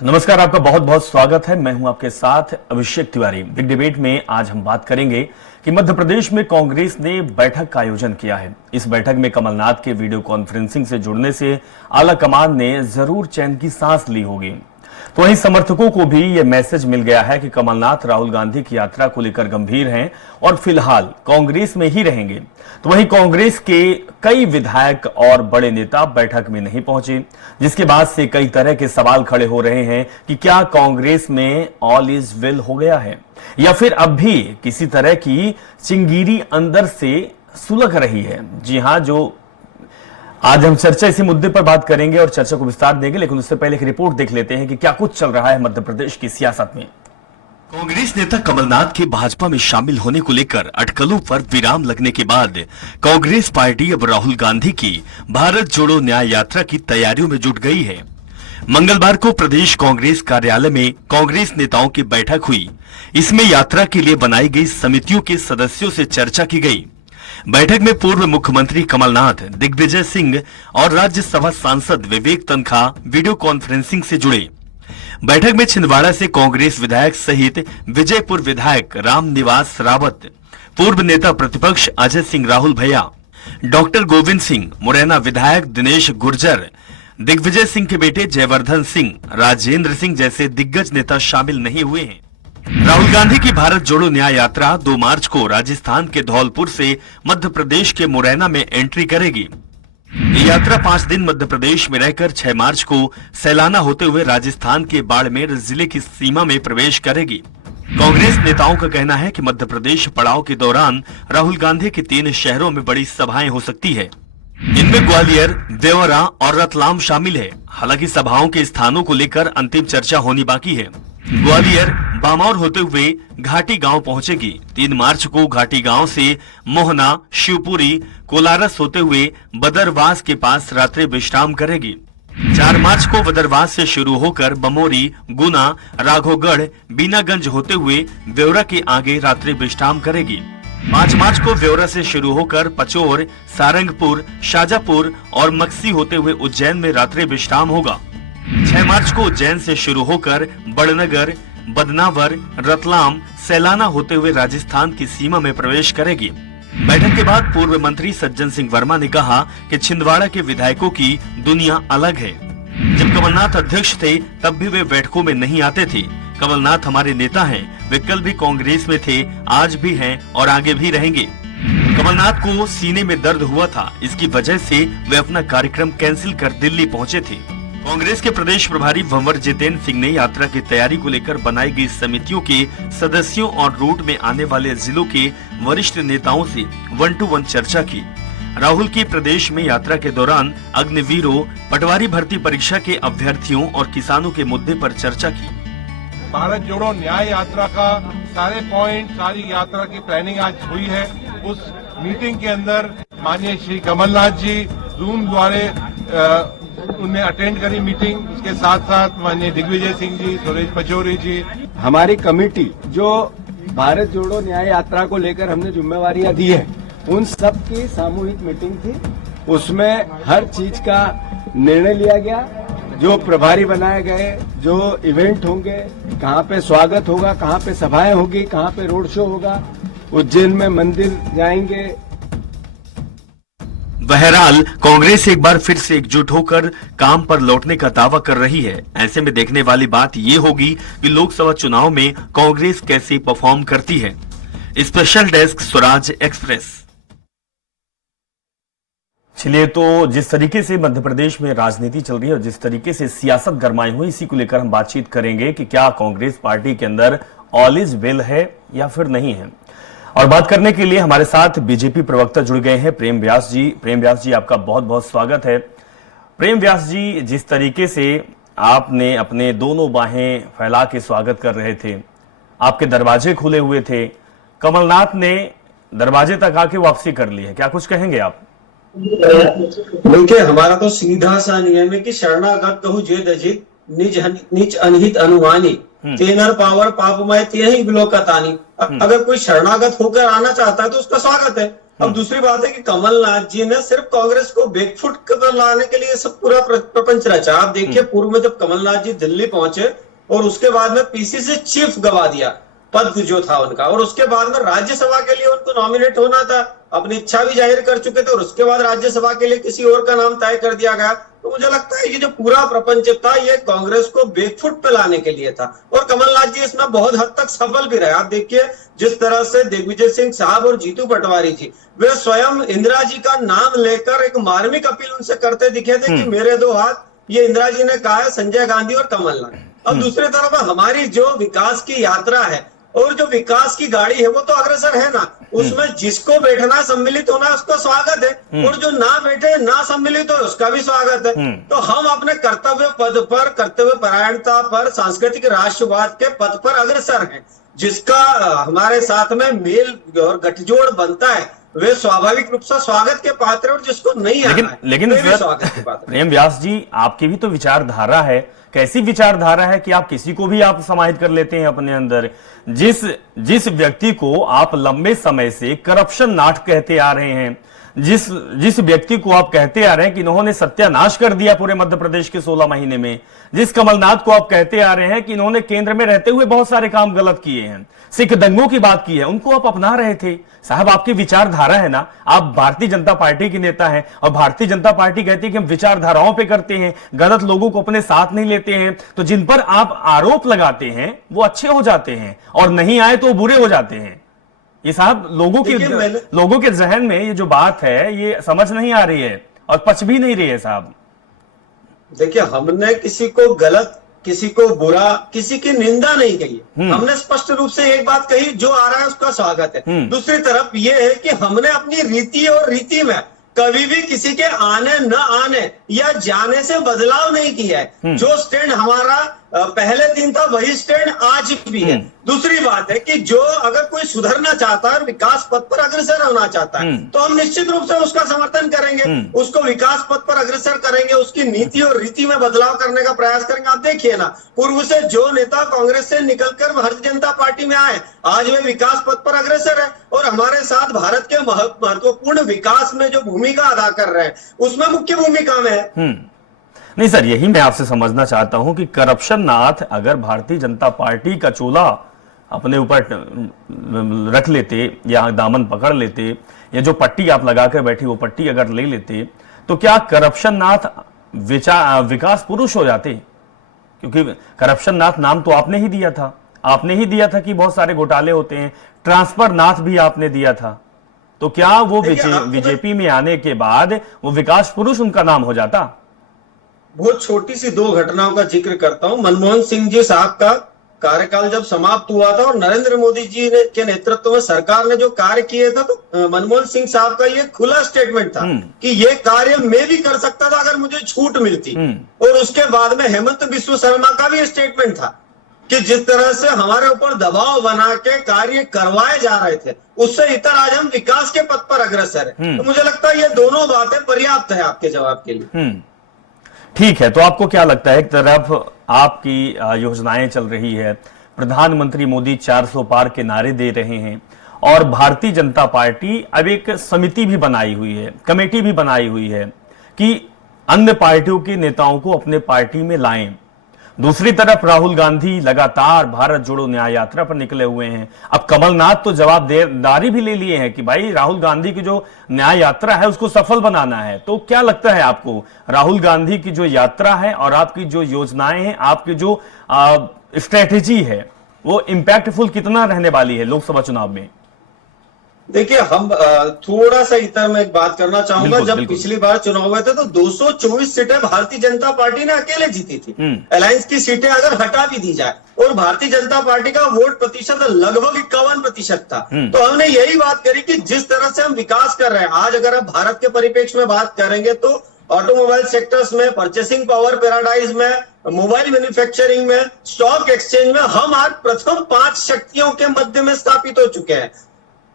नमस्कार, आपका बहुत बहुत स्वागत है। मैं हूं आपके साथ अभिषेक तिवारी। बिग डिबेट में आज हम बात करेंगे कि मध्य प्रदेश में कांग्रेस ने बैठक का आयोजन किया है। इस बैठक में कमलनाथ के वीडियो कॉन्फ्रेंसिंग से जुड़ने से आला कमान ने जरूर चैन की सांस ली होगी। तो वहीं समर्थकों को भी यह मैसेज मिल गया है कि कमलनाथ राहुल गांधी की यात्रा को लेकर गंभीर हैं और फिलहाल कांग्रेस में ही रहेंगे। तो वहीं कांग्रेस के कई विधायक और बड़े नेता बैठक में नहीं पहुंचे, जिसके बाद से कई तरह के सवाल खड़े हो रहे हैं कि क्या कांग्रेस में ऑल इज वेल हो गया है या फिर अब भी किसी तरह की चिंगीरी अंदर से सुलग रही है। जी हां, जो आज हम चर्चा इसी मुद्दे पर बात करेंगे और चर्चा को विस्तार देंगे, लेकिन उससे पहले एक रिपोर्ट देख लेते हैं कि क्या कुछ चल रहा है मध्य प्रदेश की सियासत में। कांग्रेस नेता कमलनाथ के भाजपा में शामिल होने को लेकर अटकलों पर विराम लगने के बाद कांग्रेस पार्टी अब राहुल गांधी की भारत जोड़ो न्याय यात्रा की तैयारियों में जुट गई है। मंगलवार को प्रदेश कांग्रेस कार्यालय में कांग्रेस नेताओं की बैठक हुई। इसमें यात्रा के लिए बनाई गई समितियों के सदस्यों से चर्चा की गई। बैठक में पूर्व मुख्यमंत्री कमलनाथ, दिग्विजय सिंह और राज्यसभा सांसद विवेक तन्खा वीडियो कॉन्फ्रेंसिंग से जुड़े। बैठक में छिंदवाड़ा से कांग्रेस विधायक सहित विजयपुर विधायक रामनिवास रावत, पूर्व नेता प्रतिपक्ष अजय सिंह राहुल भैया, डॉक्टर गोविंद सिंह, मुरैना विधायक दिनेश गुर्जर, दिग्विजय सिंह के बेटे जयवर्धन सिंह, राजेंद्र सिंह जैसे दिग्गज नेता शामिल नहीं हुए हैं। राहुल गांधी की भारत जोड़ो न्याय यात्रा 2 मार्च को राजस्थान के धौलपुर से मध्य प्रदेश के मुरैना में एंट्री करेगी। ये यात्रा 5 दिन मध्य प्रदेश में रहकर 6 मार्च को सैलाना होते हुए राजस्थान के बाड़मेर जिले की सीमा में प्रवेश करेगी। कांग्रेस नेताओं का कहना है कि मध्य प्रदेश पड़ाव के दौरान राहुल गांधी के 3 शहरों में बड़ी सभाएं हो सकती है। इनमें ग्वालियर, देवरा और रतलाम शामिल है। हालांकि सभाओं के स्थानों को लेकर अंतिम चर्चा होनी बाकी है। ग्वालियर बामौर होते हुए घाटी गांव पहुंचेगी। 3 मार्च को घाटी गांव से मोहना, शिवपुरी, कोलारस होते हुए बदरवास के पास रात्रि विश्राम करेगी। 4 मार्च को बदरवास से शुरू होकर बमोरी, गुना, राघोगढ़, बीनागंज होते हुए ब्यौरा के आगे रात्रि विश्राम करेगी। 5 मार्च को ब्यौरा से शुरू होकर पचोर, सारंगपुर, शाजापुर और मक्सी होते हुए उज्जैन में रात्रि विश्राम होगा। 6 मार्च को उज्जैन से शुरू होकर बड़नगर, बदनावर, रतलाम, सैलाना होते हुए राजस्थान की सीमा में प्रवेश करेगी। बैठक के बाद पूर्व मंत्री सज्जन सिंह वर्मा ने कहा कि छिंदवाड़ा के विधायकों की दुनिया अलग है। जब कमलनाथ अध्यक्ष थे तब भी वे बैठकों में नहीं आते थे। कमलनाथ हमारे नेता हैं, वे कल भी कांग्रेस में थे, आज भी हैं और आगे भी रहेंगे। कमलनाथ को सीने में दर्द हुआ था, इसकी वजह से वे अपना कार्यक्रम कैंसिल कर दिल्ली पहुंचे थे। कांग्रेस के प्रदेश प्रभारी भंवर जितेंद्र सिंह ने यात्रा की तैयारी को लेकर बनाई गई समितियों के सदस्यों और रूट में आने वाले जिलों के वरिष्ठ नेताओं से 1-to-1 चर्चा की। राहुल की प्रदेश में यात्रा के दौरान अग्निवीरों, पटवारी भर्ती परीक्षा के अभ्यर्थियों और किसानों के मुद्दे पर चर्चा की। भारत जोड़ो न्याय यात्रा का सारे पॉइंट, सारी यात्रा की प्लानिंग आज हुई है। उस मीटिंग के अंदर माननीय श्री कमलनाथ जी जूम द्वारा उन्हें अटेंड करी मीटिंग। इसके साथ साथ माननीय दिग्विजय सिंह जी, सुरेश पचौरी जी, हमारी कमेटी जो भारत जोड़ो न्याय यात्रा को लेकर हमने जिम्मेवारियां दी है, उन सब की सामूहिक मीटिंग थी। उसमें हर चीज का निर्णय लिया गया। जो प्रभारी बनाए गए, जो इवेंट होंगे, कहाँ पे स्वागत होगा, कहाँ पे सभाएं होगी, कहाँ पे रोड शो होगा, उज्जैन में मंदिर जाएंगे। बहरहाल कांग्रेस एक बार फिर से एकजुट होकर काम पर लौटने का दावा कर रही है। ऐसे में देखने वाली बात ये होगी कि लोकसभा चुनाव में कांग्रेस कैसे परफॉर्म करती है। Special desk, Swaraj express. चलिए, तो जिस तरीके से मध्य प्रदेश में राजनीति चल रही है और जिस तरीके से सियासत गरमाई हुई, इसी को लेकर हम बातचीत करेंगे कि क्या कांग्रेस पार्टी के अंदर ऑल इज वेल है या फिर नहीं है। और बात करने के लिए हमारे साथ बीजेपी प्रवक्ता जुड़ गए हैं, प्रेम व्यास जी। प्रेम व्यास जी, आपका बहुत बहुत स्वागत है। प्रेम व्यास जी, जिस तरीके से आपने अपने दोनों बाहें फैला के स्वागत कर रहे थे, आपके दरवाजे खुले हुए थे, कमलनाथ ने दरवाजे तक आके वापसी कर ली है, क्या कुछ कहेंगे आप? देखिए, हमारा तो सीधा सा नियम है कि शरणागत कहूँ जेद अजित, नीच अनहित अनुमानी, तेनर पावर पापमय तेहि बिलोकतानी। अगर कोई शरणागत होकर आना चाहता है तो उसका स्वागत है। अब दूसरी बात है कि कमलनाथ जी ने सिर्फ कांग्रेस को बैकफुट पर लाने के लिए सब पूरा प्रपंच रचा। आप देखिए पूर्व में जब कमलनाथ जी दिल्ली पहुंचे और उसके बाद में पीसीसी चीफ गवा दिया पद जो था उनका, और उसके बाद में राज्यसभा के लिए उनको नॉमिनेट होना था, अपनी इच्छा भी जाहिर कर चुके थे, और उसके बाद राज्यसभा के लिए किसी और का नाम तय कर दिया गया। तो मुझे लगता है कि जो पूरा प्रपंच था ये कांग्रेस को बैकफुट पे लाने के लिए था, और कमलनाथ जी इसमें बहुत हद तक सफल भी रहे। आप देखिए जिस तरह से दिग्विजय सिंह साहब और जीतू पटवारी जी, वे स्वयं इंदिरा जी का नाम लेकर एक मार्मिक अपील उनसे करते दिखे थे कि मेरे दो हाथ, ये इंदिरा जी ने कहा है, संजय गांधी और कमलनाथ। अब दूसरी तरफ हमारी जो विकास की यात्रा है और जो विकास की गाड़ी है वो तो अग्रसर है ना, उसमें जिसको बैठना सम्मिलित होना उसका स्वागत है, और जो ना बैठे ना सम्मिलित हो उसका भी स्वागत है। तो हम अपने कर्तव्य पद पर, कर्तव्य परायणता पर, सांस्कृतिक राष्ट्रवाद के पद पर अग्रसर हैं। जिसका हमारे साथ में मेल और गठजोड़ बनता है वे स्वाभाविक रूप से स्वागत के पात्र है, और जिसको नहीं आना है लेकिन वे भी स्वागत के पात्र। प्रेम व्यास जी, आपकी भी तो विचारधारा है। कैसी विचारधारा है कि आप किसी को भी आप समाहित कर लेते हैं अपने अंदर? जिस व्यक्ति को आप लंबे समय से करप्शन नाट कहते आ रहे हैं, जिस व्यक्ति को आप कहते आ रहे हैं कि इन्होंने सत्यानाश कर दिया पूरे मध्य प्रदेश के 16 महीने में, जिस कमलनाथ को आप कहते आ रहे हैं कि इन्होंने केंद्र में रहते हुए बहुत सारे काम गलत किए हैं, सिख दंगों की बात की है, उनको आप अपना रहे थे। साहब आपकी विचारधारा है ना, आप भारतीय जनता पार्टी के नेता हैं, और भारतीय जनता पार्टी कहती है कि हम विचारधाराओं पे करते हैं, गलत लोगों को अपने साथ नहीं लेते हैं। तो जिन पर आप आरोप लगाते हैं वो अच्छे हो जाते हैं, और नहीं आए तो बुरे हो जाते हैं। ये साहब लोगों के जहन में ये जो बात है ये समझ नहीं आ रही है और पच भी नहीं रही है साहब। देखिए हमने किसी को गलत, किसी को बुरा, किसी की निंदा नहीं कही। हमने स्पष्ट रूप से एक बात कही, जो आ रहा है उसका स्वागत है। दूसरी तरफ ये है कि हमने अपनी रीति और रीति में कभी भी किसी के आने न आने या जाने से बदलाव नहीं किया है। जो स्टैंड हमारा पहले दिन था वही स्टैंड आज भी है। दूसरी बात है कि जो अगर कोई सुधरना चाहता है और विकास पथ पर अग्रसर होना चाहता है तो हम निश्चित रूप से उसका समर्थन करेंगे, उसको विकास पथ पर अग्रसर करेंगे, उसकी नीति और रीति में बदलाव करने का प्रयास करेंगे। आप देखिए ना, पूर्व से जो नेता कांग्रेस से निकलकर भारतीय जनता पार्टी में आए आज वे विकास पथ पर अग्रसर है, और हमारे साथ भारत के महत्वपूर्ण विकास में जो भूमिका अदा कर रहे हैं उसमें मुख्य भूमिका में है। नहीं सर, यही मैं आपसे समझना चाहता हूं कि करप्शन नाथ अगर भारतीय जनता पार्टी का चोला अपने ऊपर रख लेते या दामन पकड़ लेते, या जो पट्टी आप लगाकर बैठी वो पट्टी अगर ले लेते, तो क्या करप्शन नाथ विकास पुरुष हो जाते? क्योंकि करप्शन नाथ नाम तो आपने ही दिया था, आपने ही दिया था कि बहुत सारे घोटाले होते हैं, ट्रांसफर नाथ भी आपने दिया था। तो क्या वो बीजेपी में आने के बाद वो विकास पुरुष उनका नाम हो जाता? बहुत छोटी सी दो घटनाओं का जिक्र करता हूं। मनमोहन सिंह जी साहब का कार्यकाल जब समाप्त हुआ था और नरेंद्र मोदी जी के नेतृत्व में सरकार ने जो कार्य किए थे, तो मनमोहन सिंह साहब का ये खुला स्टेटमेंट था कि ये कार्य मैं भी कर सकता था अगर मुझे छूट मिलती। और उसके बाद में हेमंत बिस्व शर्मा का भी स्टेटमेंट था कि जिस तरह से हमारे ऊपर दबाव बना के कार्य करवाए जा रहे थे उससे इतर आज हम विकास के पथ पर अग्रसर है। तो मुझे लगता है ये दोनों बातें पर्याप्त है आपके जवाब के लिए। ठीक है, तो आपको क्या लगता है, एक तरफ आपकी योजनाएं चल रही है, प्रधानमंत्री मोदी 400 पार के नारे दे रहे हैं, और भारतीय जनता पार्टी अब एक समिति भी बनाई हुई है, कमेटी भी बनाई हुई है कि अन्य पार्टियों के नेताओं को अपने पार्टी में लाएं। दूसरी तरफ राहुल गांधी लगातार भारत जोड़ो न्याय यात्रा पर निकले हुए हैं। अब कमलनाथ तो जवाबदारी भी ले लिए हैं कि भाई राहुल गांधी की जो न्याय यात्रा है उसको सफल बनाना है। तो क्या लगता है आपको, राहुल गांधी की जो यात्रा है और आपकी जो योजनाएं हैं, आपकी जो स्ट्रेटेजी है, वो इंपैक्टफुल कितना रहने वाली है लोकसभा चुनाव में? देखिए हम थोड़ा सा इतर में एक बात करना चाहूंगा। जब पिछली बार चुनाव हुए थे तो 224 सीटें भारतीय जनता पार्टी ने अकेले जीती थी। अलायंस की सीटें अगर हटा भी दी जाए और भारतीय जनता पार्टी का वोट प्रतिशत लगभग 51% था। तो हमने यही बात करी कि जिस तरह से हम विकास कर रहे हैं, आज अगर आप भारत के परिप्रेक्ष्य में बात करेंगे तो ऑटोमोबाइल सेक्टर्स में, परचेसिंग पावर पैराडाइज में, मोबाइल मैन्युफैक्चरिंग में, स्टॉक एक्सचेंज में हम आज प्रथम 5 शक्तियों के मध्य में स्थापित हो चुके हैं।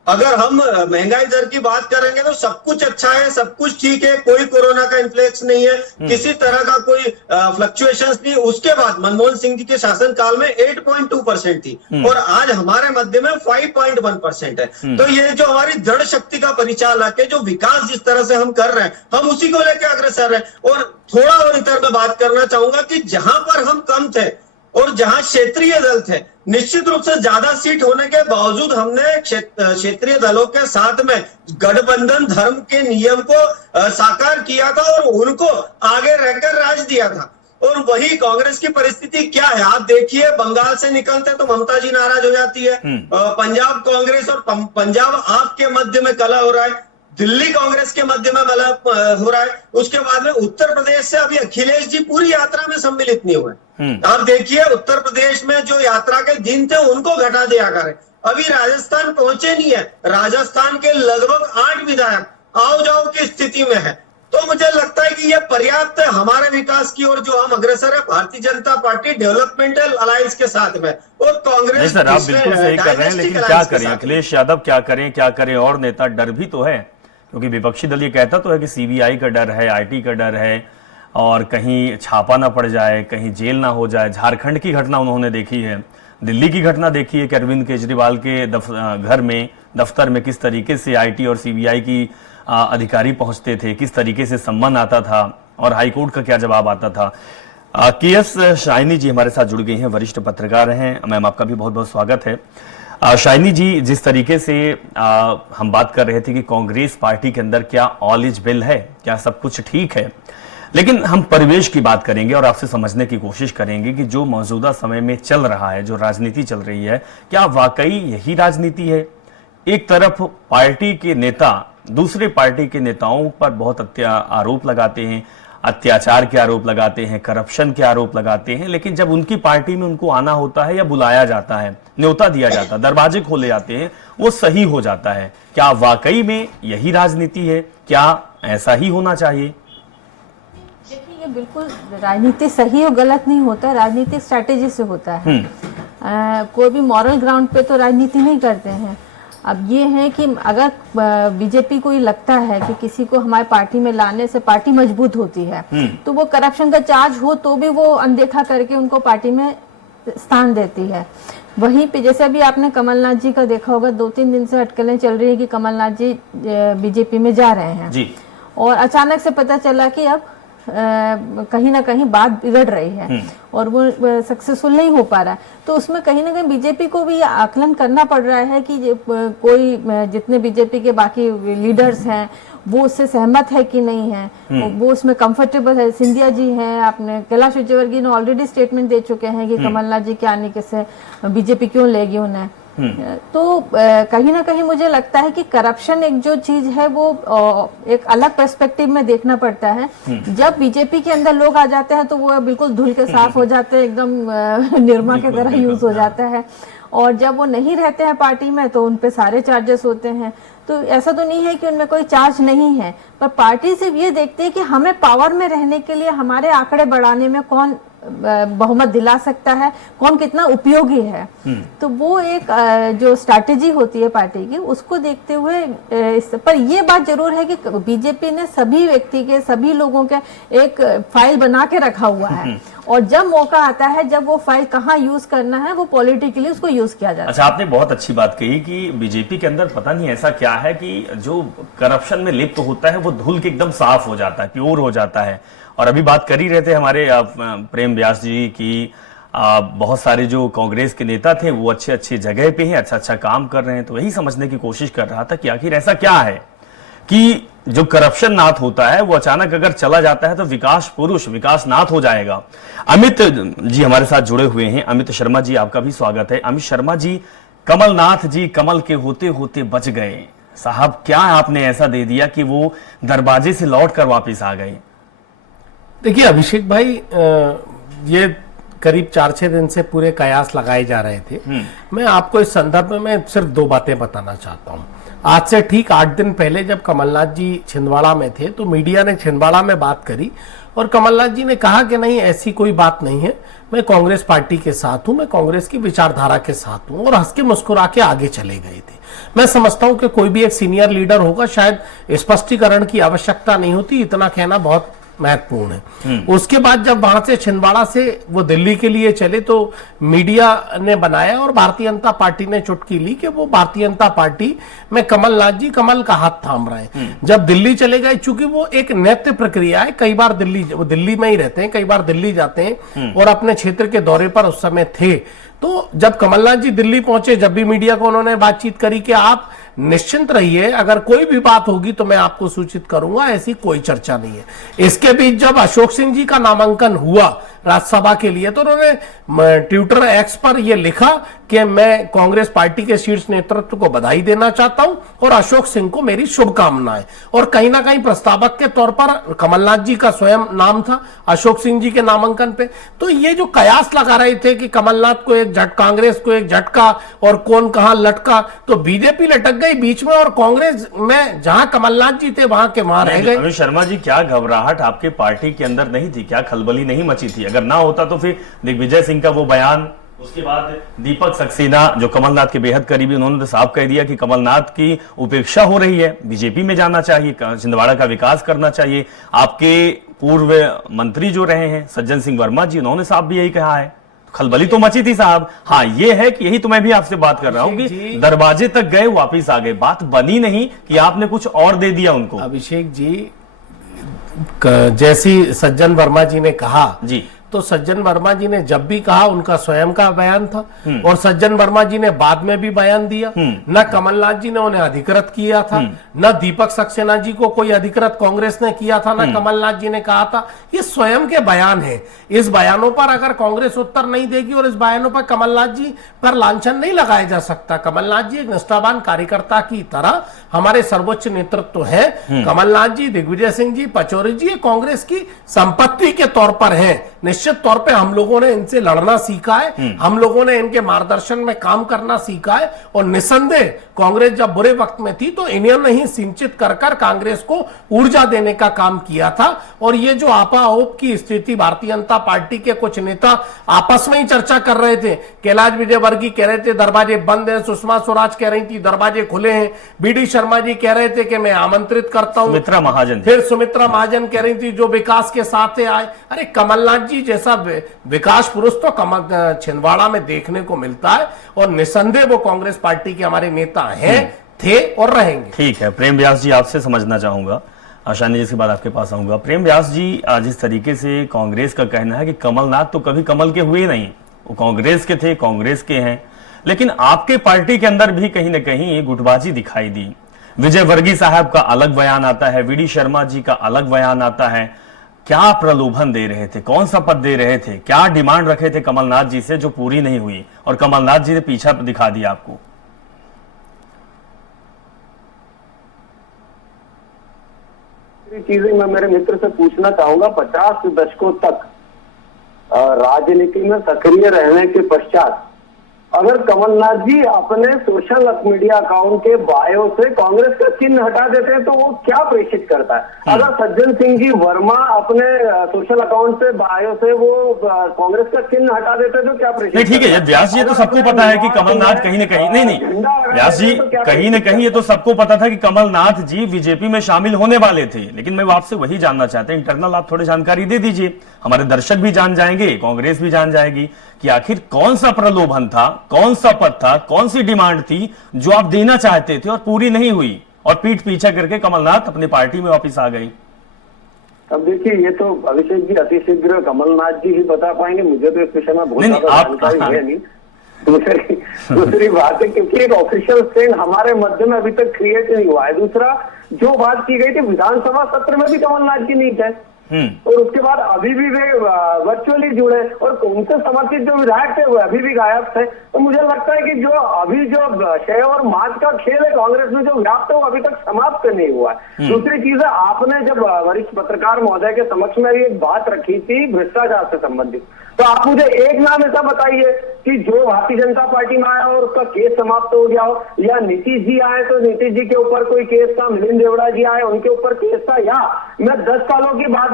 अगर हम महंगाई दर की बात करेंगे तो सब कुछ अच्छा है, सब कुछ ठीक है, कोई कोरोना का इन्फ्लेक्स नहीं है, किसी तरह का कोई फ्लक्चुएशंस नहीं। उसके बाद मनमोहन सिंह जी के शासनकाल में 8.2% थी और आज हमारे मध्य में 5.1% है। तो ये जो हमारी दृढ़ शक्ति का परिचालक है, जो विकास जिस तरह से हम कर रहे हैं, हम उसी को लेकर अग्रसर है। और थोड़ा और इधर मैं बात करना चाहूंगा कि जहां पर हम कम थे और जहां क्षेत्रीय दल थे, निश्चित रूप से ज्यादा सीट होने के बावजूद हमने क्षेत्रीय दलों के साथ में गठबंधन धर्म के नियम को साकार किया था और उनको आगे रहकर राज दिया था। और वही कांग्रेस की परिस्थिति क्या है, आप देखिए, बंगाल से निकलते तो ममता जी नाराज हो जाती है, पंजाब कांग्रेस और पंजाब आप के मध्य में कलह हो रहा है, दिल्ली कांग्रेस के मध्य में मलह हो रहा है, उसके बाद में उत्तर प्रदेश से अभी अखिलेश जी पूरी यात्रा में सम्मिलित नहीं हुए। आप देखिए, उत्तर प्रदेश में जो यात्रा के दिन थे उनको घटा दिया करें। अभी राजस्थान पहुंचे नहीं है, राजस्थान के लगभग 8 विधायक आओ जाओ की स्थिति में है। तो मुझे लगता है कि यह पर्याप्त है हमारे विकास की ओर जो हम अग्रसर है Bharatiya Janata party developmental alliance के साथ में, और कांग्रेस। सर, आप बिल्कुल सही कर रहे हैं, लेकिन क्या करें, अखिलेश यादव क्या करें और नेता डर भी तो है, क्योंकि विपक्षी दल ये कहता तो है कि सीबीआई का डर है, आईटी का डर है और कहीं छापा ना पड़ जाए, कहीं जेल ना हो जाए। झारखंड की घटना उन्होंने देखी है, दिल्ली की घटना देखी है कि अरविंद केजरीवाल के घर में, दफ्तर में किस तरीके से आईटी और सीबीआई की अधिकारी पहुंचते थे, किस तरीके से सम्मान आता था और हाईकोर्ट का क्या जवाब आता था। केएस शाइनी जी हमारे साथ जुड़ गई हैं, वरिष्ठ पत्रकार हैं। मैम, आपका भी बहुत बहुत स्वागत है। शाइनी जी, जिस तरीके से हम बात कर रहे थे कि कांग्रेस पार्टी के अंदर क्या ऑल इज वेल है, क्या सब कुछ ठीक है, लेकिन हम परिवेश की बात करेंगे और आपसे समझने की कोशिश करेंगे कि जो मौजूदा समय में चल रहा है, जो राजनीति चल रही है, क्या वाकई यही राजनीति है? एक तरफ पार्टी के नेता दूसरे पार्टी के नेताओं पर बहुत आरोप लगाते हैं, अत्याचार के आरोप लगाते हैं, करप्शन के आरोप लगाते हैं, लेकिन जब उनकी पार्टी में उनको आना होता है या बुलाया जाता है, न्योता दिया जाता है, दरवाजे खोले जाते हैं, वो सही हो जाता है। क्या वाकई में यही राजनीति है? क्या ऐसा ही होना चाहिए? देखिए, ये बिल्कुल राजनीति सही और गलत नहीं होता, राजनीतिक स्ट्रैटेजी से होता है। कोई भी मॉरल ग्राउंड पे तो राजनीति नहीं करते हैं। अब ये है कि अगर बीजेपी को ये लगता है कि किसी को हमारे पार्टी में लाने से पार्टी मजबूत होती है, तो वो करप्शन का चार्ज हो तो भी वो अनदेखा करके उनको पार्टी में स्थान देती है। वहीं पे जैसे अभी आपने कमलनाथ जी का देखा होगा, 2-3 दिन से अटकलें चल रही है कि कमलनाथ जी बीजेपी में जा रहे हैं जी। और अचानक से पता चला कि अब कहीं ना कहीं बात बिगड़ रही है और वो सक्सेसफुल नहीं हो पा रहा है। तो उसमें कहीं ना कहीं बीजेपी को भी आकलन करना पड़ रहा है कि कोई जितने बीजेपी के बाकी लीडर्स हैं वो उससे सहमत है कि नहीं है, वो उसमें कंफर्टेबल है। सिंधिया जी हैं, आपने कैलाश विजयवर्गीय ने ऑलरेडी स्टेटमेंट दे चुके हैं कि कमलनाथ जी के आने के से बीजेपी क्यों लेगी उन्हें। तो कहीं ना कहीं मुझे लगता है कि करप्शन एक जो चीज है वो एक अलग पर्सपेक्टिव में देखना पड़ता है। जब बीजेपी के अंदर लोग आ जाते हैं तो वो बिल्कुल धुल के साफ हो जाते हैं, एकदम निर्मा की तरह यूज हो जाता है, और जब वो नहीं रहते हैं पार्टी में तो उन पे सारे चार्जेस होते हैं। तो ऐसा तो नहीं है कि उनमें कोई चार्ज नहीं है, पर पार्टी सिर्फ ये देखते हैं कि हमें पावर में रहने के लिए हमारे आंकड़े बढ़ाने में कौन बहुमत दिला सकता है, कौन कितना उपयोगी है। तो वो एक जो स्ट्रैटेजी होती है पार्टी की, उसको देखते हुए पर ये बात जरूर है कि बीजेपी ने सभी व्यक्ति के, सभी लोगों के एक फाइल बना के रखा हुआ है, और जब मौका आता है, जब वो फाइल कहाँ यूज करना है, वो पॉलिटिकली उसको यूज किया जाता है। अच्छा, आपने बहुत अच्छी बात कही कि बीजेपी के अंदर पता नहीं ऐसा क्या है कि जो करप्शन में लिप्त होता है वो धुल के एकदम साफ हो जाता है, प्योर हो जाता है। और अभी बात कर ही रहे थे हमारे प्रेम व्यास जी की, बहुत सारे जो कांग्रेस के नेता थे वो अच्छे अच्छे जगह पे हैं, अच्छा अच्छा काम कर रहे हैं। तो यही समझने की कोशिश कर रहा था कि आखिर ऐसा क्या है कि जो करप्शन नाथ होता है वो अचानक अगर चला जाता है तो विकास पुरुष विकास नाथ हो जाएगा। अमित जी हमारे साथ जुड़े हुए हैं। अमित शर्मा जी, आपका भी स्वागत है। अमित शर्मा जी, कमलनाथ जी कमल के होते होते बच गए साहब, क्या आपने ऐसा दे दिया कि वो दरवाजे से लौट कर वापिस आ गए? देखिए अभिषेक भाई, ये करीब 4-6 दिन से पूरे कयास लगाए जा रहे थे। मैं आपको इस संदर्भ में सिर्फ 2 बातें बताना चाहता हूं। आज से ठीक 8 दिन पहले जब कमलनाथ जी छिंदवाड़ा में थे तो मीडिया ने छिंदवाड़ा में बात करी और कमलनाथ जी ने कहा कि नहीं ऐसी कोई बात नहीं है, मैं कांग्रेस पार्टी के साथ हूं, मैं कांग्रेस की विचारधारा के साथ हूं, और हंस के मुस्कुरा के आगे चले गए थे। मैं समझता हूं कि कोई भी एक सीनियर लीडर होगा, शायद स्पष्टीकरण की आवश्यकता नहीं होती, इतना कहना बहुत महत्वपूर्ण है। उसके बाद जब वहां से छिंदवाड़ा से वो दिल्ली के लिए चले तो मीडिया ने बनाया और भारतीय जनता पार्टी ने चुटकी ली कि वो भारतीय जनता पार्टी में कमलनाथ जी कमल का हाथ थाम रहे हैं। जब दिल्ली चले गए, चूंकि वो एक नित्य प्रक्रिया है, कई बार वो दिल्ली में ही रहते हैं, कई बार दिल्ली जाते हैं और अपने क्षेत्र के दौरे पर उस समय थे। तो जब कमलनाथ जी दिल्ली पहुंचे, जब भी मीडिया को उन्होंने बातचीत करी कि आप निश्चिंत रहिए, अगर कोई भी बात होगी तो मैं आपको सूचित करूंगा, ऐसी कोई चर्चा नहीं है। इसके बीच जब अशोक सिंह जी का नामांकन हुआ राज्यसभा के लिए, तो उन्होंने ट्विटर एक्स पर यह लिखा कि मैं कांग्रेस पार्टी के शीर्ष नेतृत्व को बधाई देना चाहता हूं और अशोक सिंह को मेरी शुभकामनाएं। और कहीं ना कहीं प्रस्तावक के तौर पर कमलनाथ जी का स्वयं नाम था अशोक सिंह जी के नामांकन पे। तो ये जो कयास लगा रहे थे कि कमलनाथ को एक कांग्रेस को एक झटका और कौन कहां लटका, तो बीजेपी लटक गई बीच में और कांग्रेस में जहां कमलनाथ जी थे वहां के वहां रह गए। अमित शर्मा जी, क्या घबराहट आपके पार्टी के अंदर नहीं थी? क्या खलबली नहीं मची थी? अगर ना होता तो फिर दिग्विजय सिंह का वो बयान, उसके बाद दीपक सक्सेना जो कमलनाथ के बेहद करीबी, उन्होंने तो साफ कह दिया कि कमलनाथ की उपेक्षा हो रही है, बीजेपी में जाना चाहिए, छिंदवाड़ा का विकास करना चाहिए। आपके पूर्व मंत्री जो रहे हैं सज्जन सिंह वर्मा जी, उन्होंने साफ भी यही कहा है। खलबली तो मची थी साहब। हाँ, ये है कि यही तो मैं भी आपसे बात कर रहा हूं कि दरवाजे तक गए, वापिस आ गए, बात बनी नहीं कि आपने कुछ और दे दिया उनको। अभिषेक जी, जैसी सज्जन वर्मा जी ने कहा जी, तो सज्जन वर्मा जी ने जब भी कहा उनका स्वयं का बयान था और सज्जन वर्मा जी ने बाद में भी बयान दिया। न कमलनाथ जी ने उन्हें अधिकृत किया था, न दीपक सक्सेना जी को कोई अधिकृत कांग्रेस ने किया था, न कमलनाथ जी ने कहा था। ये स्वयं के बयान है। इस बयानों पर अगर कांग्रेस उत्तर नहीं देगी और इस बयानों पर कमलनाथ जी पर लांछन नहीं लगाया जा सकता। कमलनाथ जी एक निष्ठावान कार्यकर्ता की तरह हमारे सर्वोच्च नेतृत्व है। कमलनाथ जी, दिग्विजय सिंह जी, पचौरी जी कांग्रेस की संपत्ति के तौर पर है। निश्चित तौर पे हम लोगों ने इनसे लड़ना सीखा है, हम लोगों ने इनके मार्गदर्शन में काम करना सीखा है और निसंदेह कांग्रेस जब बुरे वक्त में थी तो इन्होंने ही सिंचित कर कांग्रेस को ऊर्जा देने का काम किया था। और ये जो आपाओप की स्थिति, भारतीय जनता पार्टी के कुछ नेता आपस में ही चर्चा कर रहे थे। कैलाश विजयवर्गीय कह रहे थे दरवाजे बंद हैं, सुषमा स्वराज कह रही थी दरवाजे खुले हैं, बीडी शर्मा जी कह रहे थे कि मैं आमंत्रित करता हूं, सुमित्रा महाजन, फिर सुमित्रा महाजन कह रही थी जो विकास के साथ आए। अरे कमलनाथ जी जैसा विकास पुरुष तो छिंदवाड़ा में देखने को मिलता है और निसंदेह वो कांग्रेस पार्टी के हमारे नेता हैं, थे और रहेंगे। ठीक है, प्रेम व्यास जी, आपसे समझना चाहूंगा, आशानी जी के बाद आपके पास आऊंगा। प्रेम व्यास जी, जिस तरीके से कांग्रेस का कहना है कि कमलनाथ तो कभी कमल के हुए नहीं, वो कांग्रेस के थे, कांग्रेस के हैं, लेकिन आपके पार्टी के अंदर भी कहीं ना कहीं गुटबाजी दिखाई दी। विजय वर्गीय साहब का अलग बयान आता है, वीडी शर्मा जी का अलग बयान आता है। क्या प्रलोभन दे रहे थे? कौन सा पद दे रहे थे? क्या डिमांड रखे थे कमलनाथ जी से जो पूरी नहीं हुई और कमलनाथ जी ने पीछा दिखा दिया आपको? चीजें मैं मेरे मित्र से पूछना चाहूंगा। 50 दशकों तक राजनीति में सक्रिय रहने के पश्चात अगर कमलनाथ जी अपने सोशल मीडिया अकाउंट के बायो से कांग्रेस का चिन्ह हटा देते हैं तो वो क्या प्रेषित करता है? अगर सज्जन सिंह जी वर्मा अपने सोशल अकाउंट से बायो से वो कांग्रेस का चिन्ह हटा देते हैं तो क्या प्रेषित? नहीं, ठीक है, ये व्यास जी, तो सबको पता है कि कमलनाथ कहीं ना कहीं नहीं व्यास जी, कहीं ना कहीं ये तो सबको पता था कि कमलनाथ जी बीजेपी में शामिल होने वाले थे। लेकिन मैं आपसे वही जानना चाहते हैं, इंटरनल आप थोड़ी जानकारी दे दीजिए, हमारे दर्शक भी जान जाएंगे, कांग्रेस भी जान जाएगी कि आखिर कौन सा प्रलोभन था, कौन सा पद था, कौन सी डिमांड थी जो आप देना चाहते थे और पूरी नहीं हुई और पीठ पीछे करके कमलनाथ अपनी पार्टी में वापस आ गई। अब देखिए, ये तो अभिषेक जी अतिशीघ्र कमलनाथ जी ही बता पाएंगे, मुझे तो इस विषय में बहुत ज्यादा जानकारी है नहीं। दूसरी बात है क्योंकि एक ऑफिशियल स्टैंड हमारे मध्य में अभी तक क्रिएट नहीं हुआ है। दूसरा, जो बात की गई थी विधानसभा सत्र में भी कमलनाथ जी नहीं थे और उसके बाद अभी भी वे वर्चुअली जुड़े और उनसे समर्थित जो विधायक थे वो अभी भी गायब थे। तो मुझे लगता है कि जो अभी जो शय और मात का खेल है कांग्रेस में जो व्याप्त है वो अभी तक समाप्त नहीं हुआ है। दूसरी चीज है, आपने जब वरिष्ठ पत्रकार महोदय के समक्ष में एक बात रखी थी भ्रष्टाचार से संबंधित, तो आप मुझे एक नाम ऐसा बताइए कि जो भारतीय जनता पार्टी में आया और उसका केस समाप्त हो गया हो, या नीतीश जी आए तो नीतीश जी के ऊपर कोई केस था, मिलिंद देवड़ा जी आए उनके ऊपर केस था, या मैं 10 सालों की बात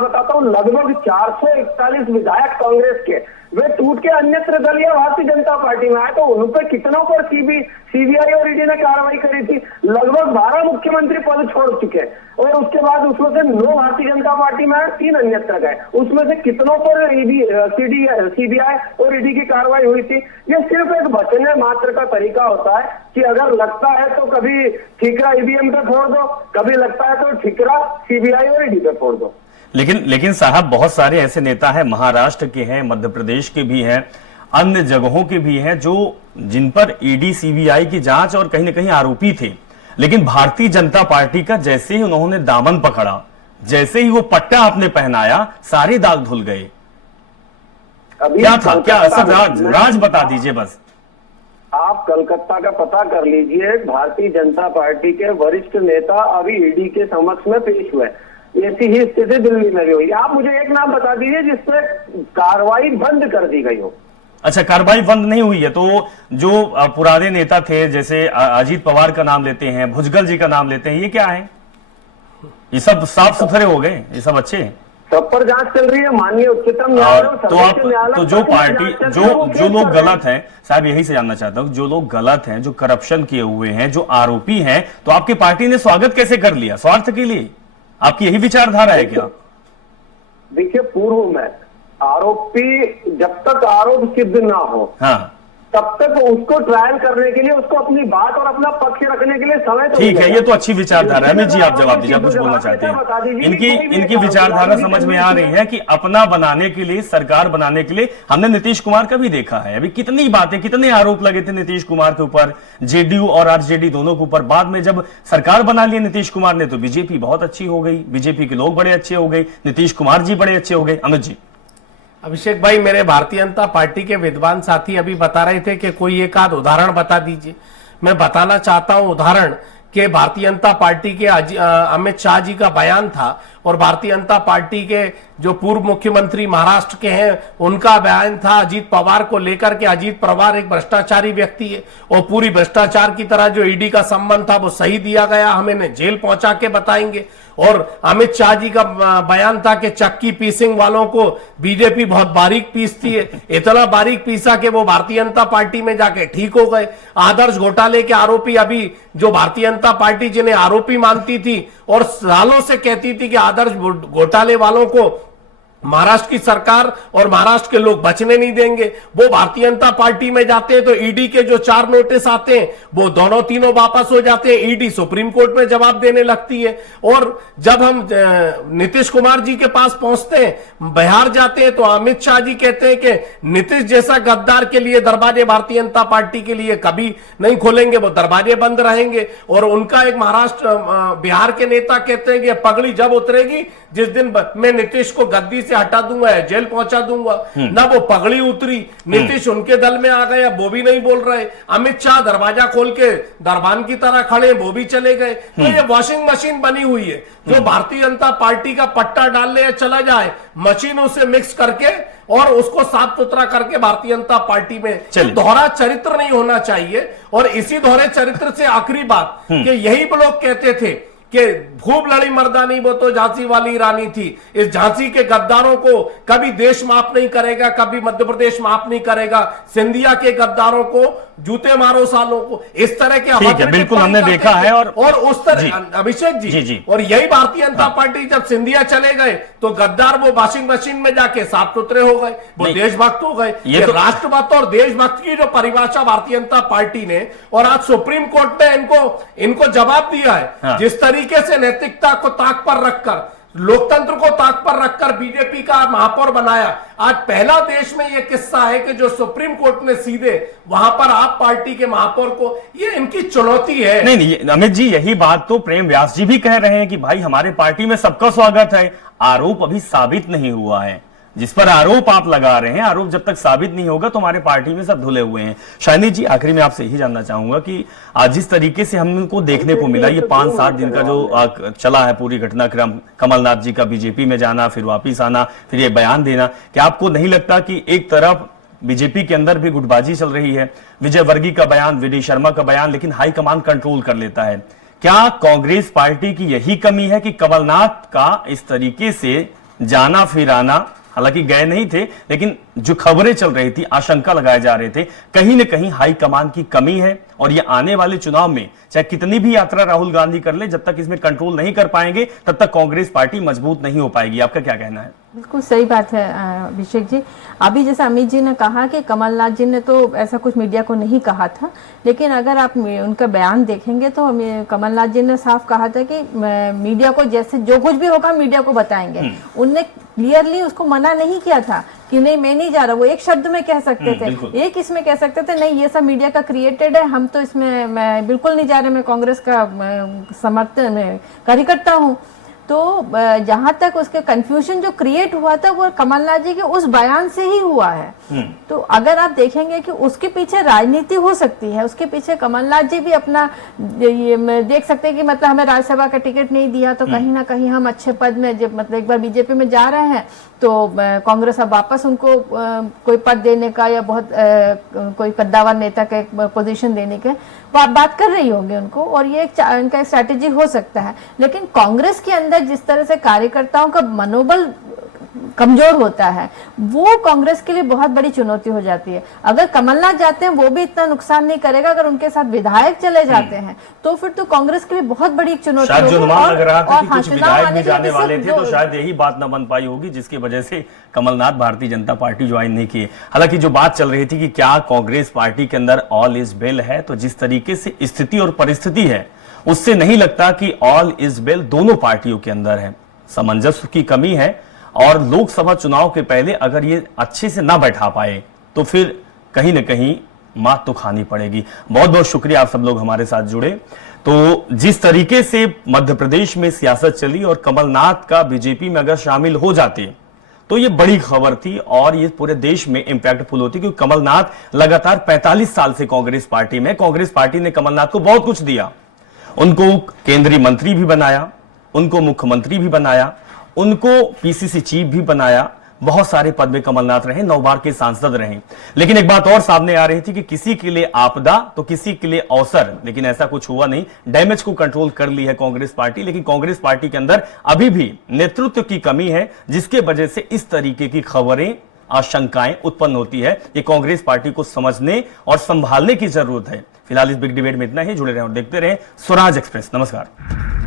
बताता हूँ, लगभग 441 विधायक कांग्रेस के वे टूट के अन्यत्र दल या भारतीय जनता पार्टी में आए, तो उन पर कितनों पर सीबीआई और ईडी ने कार्रवाई करी थी। लगभग 12 मुख्यमंत्री पद छोड़ चुके और उसके बाद उसमें से 9 भारतीय जनता पार्टी में आए, 3 अन्यत्र गए। उसमें से कितनों पर सीबीआई और ईडी की कार्रवाई हुई थी। ये सिर्फ एक बचने मात्र का तरीका होता है कि अगर लगता है तो कभी ठीकरा ईवीएम पे फोड़ दो, कभी लगता है तो ठीकरा सीबीआई और ईडी पे फोड़ दो। लेकिन साहब, बहुत सारे ऐसे नेता हैं, महाराष्ट्र के हैं, मध्य प्रदेश के भी हैं, अन्य जगहों के भी हैं, जो जिन पर ईडी सीबीआई की जांच और कहीं ना कहीं आरोपी थे। लेकिन भारतीय जनता पार्टी का जैसे ही उन्होंने दामन पकड़ा, जैसे ही वो पट्टा आपने पहनाया, सारे दाग धुल गए। क्या था, क्या असल राज बता दीजिए बस। आप कलकत्ता का पता कर लीजिए, भारतीय जनता पार्टी के वरिष्ठ नेता अभी ईडी के समक्ष में पेश हुए। ऐसी ही स्थिति दिल्ली में भी हुई। आप मुझे एक नाम बता दीजिए जिसपे कार्रवाई बंद कर दी गई हो। अच्छा, कार्रवाई बंद नहीं हुई है, तो जो पुराने नेता थे, जैसे अजीत पवार का नाम लेते हैं, भुजबल जी का नाम लेते हैं, ये क्या है? ये सब साफ सुथरे हो गए, ये सब अच्छे हैं, सब पर जांच चल रही है माननीय उच्चतम न्यायालय। तो जो पार्टी जो लोग गलत हैं साहब, यही से जानना चाहता हूं, जो लोग गलत हैं, जो करप्शन किए हुए हैं, जो आरोपी हैं, तो आपकी पार्टी ने स्वागत कैसे कर लिया? स्वार्थ के लिए? आपकी यही विचारधारा है क्या? देखिए, पूर्व में आरोपी जब तक आरोप सिद्ध ना हो, हाँ, तब तक उसको ट्रायल करने के लिए, उसको अपनी बात और अपना पक्ष रखने के लिए समय तो ठीक है। ये तो अच्छी विचारधारा है। अमित जी, आप जवाब दीजिए, आप कुछ बोलना चाहते हैं? इनकी विचारधारा समझ में आ रही है कि अपना बनाने के लिए, सरकार बनाने के लिए, हमने नीतीश कुमार का भी देखा है। अभी कितनी बातें, कितने आरोप लगे थे नीतीश कुमार के ऊपर, जेडीयू और आरजेडी दोनों के ऊपर। बाद में जब सरकार बना ली नीतीश कुमार ने, तो बीजेपी बहुत अच्छी हो गई, बीजेपी के लोग बड़े अच्छे हो गए, नीतीश कुमार जी बड़े अच्छे हो गए। अमित जी। अभिषेक भाई, मेरे भारतीय जनता पार्टी के विद्वान साथी अभी बता रहे थे कि कोई एक आध उदाहरण बता दीजिए। मैं बताना चाहता हूं उदाहरण कि भारतीय जनता पार्टी के अमित शाह जी का बयान था और भारतीय जनता पार्टी के जो पूर्व मुख्यमंत्री महाराष्ट्र के हैं उनका बयान था अजीत पवार को लेकर के। अजीत पवार एक भ्रष्टाचारी व्यक्ति है और पूरी भ्रष्टाचार की तरह जो ईडी का संबंध था वो सही दिया गया, हमें जेल पहुंचा के बताएंगे। और अमित शाह जी का बयान था कि चक्की पीसिंग वालों को बीजेपी बहुत बारीक पीसती है, इतना बारीक पीसा कि वो भारतीय जनता पार्टी में जाके ठीक हो गए। आदर्श घोटाले के आरोपी अभी जो भारतीय जनता पार्टी जिन्हें आरोपी मानती थी और सालों से कहती थी कि आदर्श घोटाले वालों को महाराष्ट्र की सरकार और महाराष्ट्र के लोग बचने नहीं देंगे, वो भारतीय जनता पार्टी में जाते हैं तो ईडी के जो 4 नोटिस आते हैं वो दोनों तीनों वापस हो जाते हैं। ईडी सुप्रीम कोर्ट में जवाब देने लगती है। और जब हम नीतीश कुमार जी के पास पहुंचते हैं, बिहार जाते हैं, तो अमित शाह जी कहते हैं कि नीतीश जैसा गद्दार के लिए दरवाजे भारतीय जनता पार्टी के लिए कभी नहीं खोलेंगे, वो दरवाजे बंद रहेंगे। और उनका एक महाराष्ट्र बिहार के नेता कहते हैं कि पगड़ी जब उतरेगी, जिस दिन मैं नीतीश को गद्दी से हटा दूंगा, जेल पहुंचा दूंगा, ना वो पगड़ी उतरी। नीतीश उनके दल में आ गए, वो भी नहीं बोल रहे। अमित शाह दरवाजा खोल के दरबान की तरह खड़े, वो भी चले गए। तो ये वॉशिंग मशीन बनी हुई है, जो भारतीय जनता पार्टी का पट्टा डालने चला जाए, मशीनों से मिक्स करके और उसको साफ सुथरा करके भारतीय जनता पार्टी में दोहरा चरित्र नहीं होना चाहिए। और इसी दोहरे चरित्र से आखिरी बात कि यही लोग कहते थे कि खूब लड़ी मर्दानी वो तो झांसी वाली रानी थी। इस झांसी के गद्दारों को कभी देश माफ नहीं करेगा, कभी मध्य प्रदेश माफ नहीं करेगा। सिंधिया के गद्दारों को जूते मारो सालों को, इस तरह के बिल्कुल हमने देखा है। और उस तरह अभिषेक जी, और यही भारतीय जनता पार्टी जब सिंधिया चले गए तो गद्दार वो वॉशिंग मशीन में जाके साफ सुथरे हो गए, वो देशभक्त हो गए। ये राष्ट्रभक्त और देशभक्त की जो परिभाषा भारतीय जनता पार्टी ने, और आज सुप्रीम कोर्ट ने इनको जवाब दिया है। जिस तरीके से नैतिकता को ताक पर रखकर, लोकतंत्र को ताक पर रखकर बीजेपी का महापौर बनाया, आज पहला देश में यह किस्सा है कि जो सुप्रीम कोर्ट ने सीधे वहां पर आप पार्टी के महापौर को, ये इनकी चुनौती है। नहीं, अमित जी, यही बात तो प्रेम व्यास जी भी कह रहे हैं कि भाई हमारे पार्टी में सबका स्वागत है। आरोप अभी साबित नहीं हुआ है। जिस पर आरोप आप लगा रहे हैं, आरोप जब तक साबित नहीं होगा तो हमारे पार्टी में सब धुले हुए हैं। शाइनी जी, आखिरी में आपसे यही जानना चाहूंगा कि आज जिस तरीके से हमको देखने को मिला, ये 5-7 दिन का जो चला है पूरी घटनाक्रम, कमलनाथ जी का बीजेपी में जाना, फिर वापिस आना, फिर ये बयान देना, क्या आपको नहीं लगता कि एक तरफ बीजेपी के अंदर भी गुटबाजी चल रही है? विजय वर्गीय का बयान, वीडी शर्मा का बयान, लेकिन हाईकमान कंट्रोल कर लेता है। क्या कांग्रेस पार्टी की यही कमी है कि कमलनाथ का इस तरीके से जाना फिर आना, हालांकि गए नहीं थे, लेकिन जो खबरें चल रही थी, आशंका लगाए जा रहे थे, कहीं न कहीं हाईकमान की कमी है। और ये आने वाले चुनाव में चाहे कितनी भी यात्रा राहुल गांधी कर ले, जब तक इसमें कंट्रोल नहीं कर पाएंगे तब तक कांग्रेस पार्टी मजबूत नहीं हो पाएगी। आपका क्या कहना है? बिल्कुल सही बात है अभिषेक जी। अभी जैसे अमित जी ने कहा कि कमलनाथ जी ने तो ऐसा कुछ मीडिया को नहीं कहा था, लेकिन अगर आप उनका बयान देखेंगे तो कमलनाथ जी ने साफ कहा था कि मीडिया को जैसे जो कुछ भी होगा मीडिया को बताएंगे। उनने क्लियरली उसको मना नहीं किया था कि नहीं मैं नहीं जा रहा। वो एक शब्द में कह सकते थे, एक इसमें कह सकते थे नहीं ये सब मीडिया का क्रिएटेड है, हम तो इसमें मैं बिल्कुल नहीं जा रहे, मैं कांग्रेस का समर्थन कार्यकर्ता हूँ। तो जहां तक उसके कंफ्यूजन जो क्रिएट हुआ था वो कमलनाथ जी के उस बयान से ही हुआ है। तो अगर आप देखेंगे कि उसके पीछे राजनीति हो सकती है, उसके पीछे कमलनाथ जी भी अपना ये देख सकते हैं कि मतलब हमें राज्यसभा का टिकट नहीं दिया तो कहीं ना कहीं हम अच्छे पद में जब मतलब एक बार बीजेपी में जा रहे हैं तो कांग्रेस अब वापस उनको कोई पद देने का या बहुत कोई कद्दावर नेता का एक पोजीशन देने के बात कर रही होगी उनको, और ये उनका स्ट्रैटेजी हो सकता है। लेकिन कांग्रेस के अंदर जिस तरह से कार्यकर्ताओं का मनोबल कमजोर होता है वो कांग्रेस के लिए बहुत बड़ी चुनौती हो जाती है। अगर कमलनाथ जाते हैं वो भी इतना नुकसान नहीं करेगा, अगर उनके साथ विधायक चले जाते हैं तो फिर तो कांग्रेस के लिए बहुत बड़ी चुनौती शायद जो अनुमान लग रहा था कि कुछ विधायक भी जाने वाले थे, तो शायद यही बात न बन पाई होगी जिसकी वजह से कमलनाथ भारतीय जनता पार्टी ज्वाइन नहीं किए। हालांकि जो बात चल रही थी कि क्या कांग्रेस पार्टी के अंदर ऑल इज वेल है, तो जिस तरीके से स्थिति और परिस्थिति है उससे नहीं लगता कि ऑल इज वेल दोनों पार्टियों के अंदर है। सामंजस्य की कमी है और लोकसभा चुनाव के पहले अगर ये अच्छे से ना बैठा पाए तो फिर कहीं ना कहीं मात तो खानी पड़ेगी। बहुत बहुत शुक्रिया आप सब लोग हमारे साथ जुड़े। तो जिस तरीके से मध्य प्रदेश में सियासत चली और कमलनाथ का बीजेपी में अगर शामिल हो जाते तो ये बड़ी खबर थी और ये पूरे देश में इंपैक्टफुल होती, क्योंकि कमलनाथ लगातार 45 साल से कांग्रेस पार्टी में, कांग्रेस पार्टी ने कमलनाथ को बहुत कुछ दिया, उनको केंद्रीय मंत्री भी बनाया, उनको मुख्यमंत्री भी बनाया, उनको पीसीसी चीफ भी बनाया, बहुत सारे पद में कमलनाथ रहे, 9 बार के सांसद रहे। लेकिन एक बात और सामने आ रही थी कि किसी के लिए आपदा तो किसी के लिए अवसर, लेकिन ऐसा कुछ हुआ नहीं। डैमेज को कंट्रोल कर ली है कांग्रेस पार्टी, लेकिन कांग्रेस पार्टी के अंदर अभी भी नेतृत्व की कमी है, जिसके वजह से इस तरीके की खबरें, आशंकाएं उत्पन्न होती है। ये कांग्रेस पार्टी को समझने और संभालने की जरूरत है। फिलहाल इस बिग डिबेट में इतना ही। जुड़े रहें और देखते रहें स्वराज एक्सप्रेस। नमस्कार।